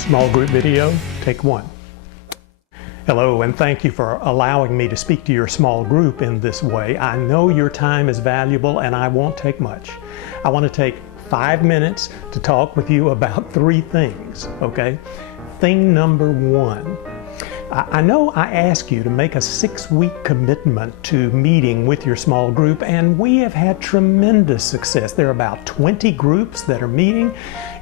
Small group video, take one. Hello, and thank you for allowing me to speak to your small group in this way. I know your time is valuable and I won't take much. I want to take 5 minutes to talk with you about 3 things, okay? Thing number 1. I know I asked you to make a 6-week commitment to meeting with your small group, and we have had tremendous success. There are about 20 groups that are meeting,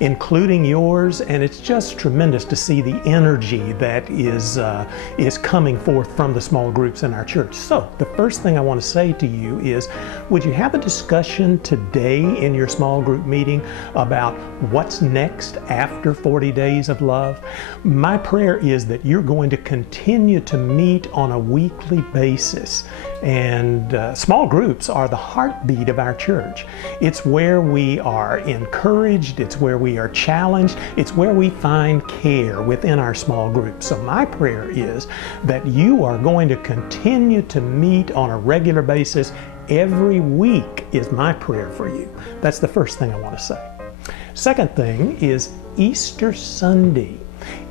including yours, and it's just tremendous to see the energy that is coming forth from the small groups in our church. So the first thing I want to say to you is, would you have a discussion today in your small group meeting about what's next after 40 days of love? My prayer is that you're going to continue to meet on a weekly basis. And small groups are the heartbeat of our church. It's where we are encouraged, it's where we are challenged, it's where we find care within our small groups. So my prayer is that you are going to continue to meet on a regular basis. Every week is my prayer for you. That's the first thing I want to say. Second thing is Easter Sunday.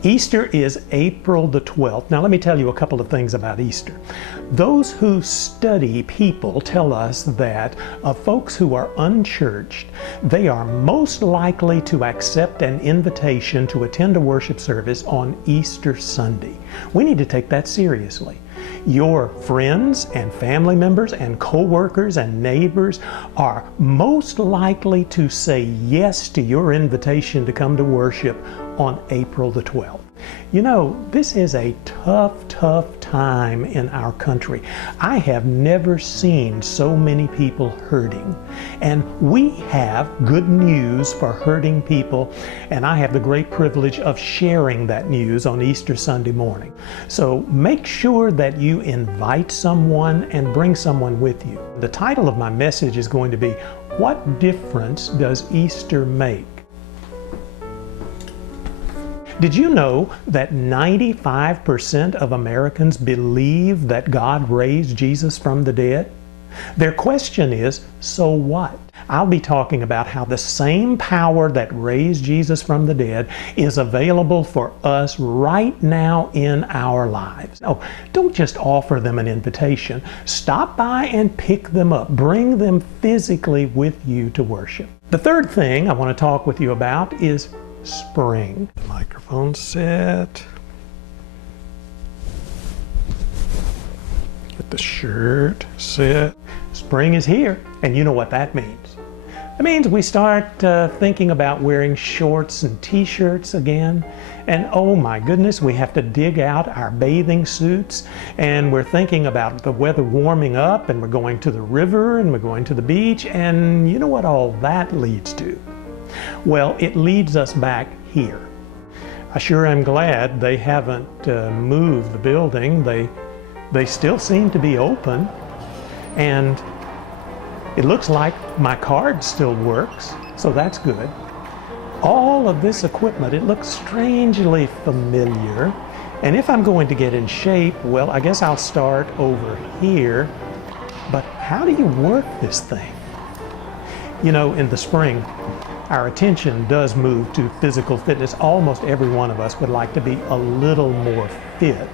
Easter is April the 12th. Now let me tell you a couple of things about Easter. Those who study people tell us that of folks who are unchurched, they are most likely to accept an invitation to attend a worship service on Easter Sunday. We need to take that seriously. Your friends and family members and co-workers and neighbors are most likely to say yes to your invitation to come to worship on April the 12th. You know, this is a tough time in our country. I have never seen so many people hurting. And we have good news for hurting people, and I have the great privilege of sharing that news on Easter Sunday morning. So make sure that you invite someone and bring someone with you. The title of my message is going to be, What Difference Does Easter Make? Did you know that 95% of Americans believe that God raised Jesus from the dead? Their question is, so what? I'll be talking about how the same power that raised Jesus from the dead is available for us right now in our lives. Oh, don't just offer them an invitation. Stop by and pick them up. Bring them physically with you to worship. The third thing I want to talk with you about is spring. Microphone set. Get the shirt set. Spring is here, and you know what that means. It means we start thinking about wearing shorts and t-shirts again. And oh my goodness, we have to dig out our bathing suits, and we're thinking about the weather warming up, and we're going to the river, and we're going to the beach, and you know what all that leads to? Well, it leads us back here. I sure am glad they haven't moved the building. They still seem to be open, and it looks like my card still works, so that's good. All of this equipment, it looks strangely familiar, and if I'm going to get in shape, well, I guess I'll start over here. But how do you work this thing? You know, in the spring, our attention does move to physical fitness. Almost every one of us would like to be a little more fit.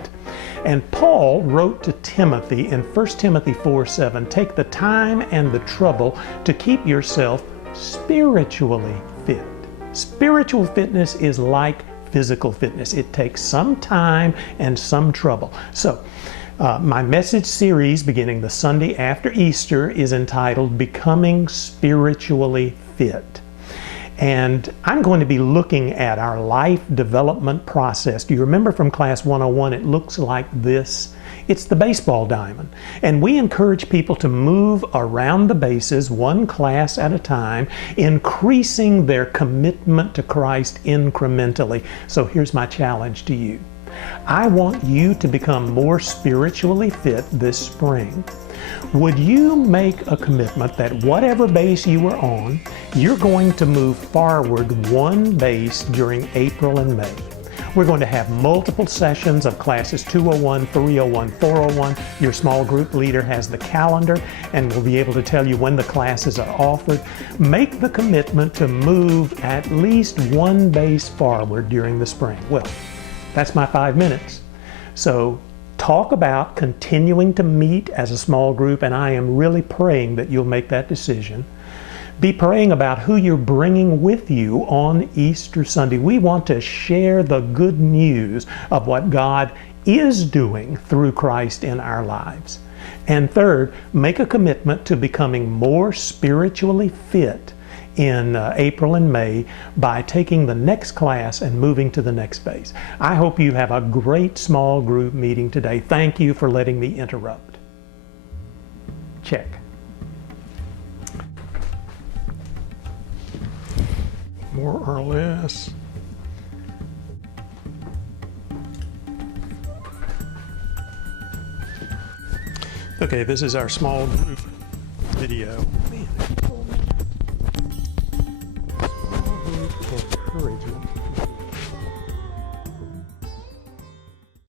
And Paul wrote to Timothy in 1 Timothy 4:7, take the time and the trouble to keep yourself spiritually fit. Spiritual fitness is like physical fitness. It takes some time and some trouble. So, my message series beginning the Sunday after Easter is entitled Becoming Spiritually Fit. And I'm going to be looking at our life development process. Do you remember from Class 101, it looks like this? It's the baseball diamond. And we encourage people to move around the bases, one class at a time, increasing their commitment to Christ incrementally. So here's my challenge to you. I want you to become more spiritually fit this spring. Would you make a commitment that whatever base you are on, you're going to move forward one base during April and May? We're going to have multiple sessions of classes 201, 301, 401. Your small group leader has the calendar and will be able to tell you when the classes are offered. Make the commitment to move at least one base forward during the spring. Well, that's my 5 minutes. So talk about continuing to meet as a small group, and I am really praying that you'll make that decision. Be praying about who you're bringing with you on Easter Sunday. We want to share the good news of what God is doing through Christ in our lives. And third, make a commitment to becoming more spiritually fit in April and May by taking the next class and moving to the next phase. I hope you have a great small group meeting today. Thank you for letting me interrupt. Check. More or less. Okay, this is our small group video.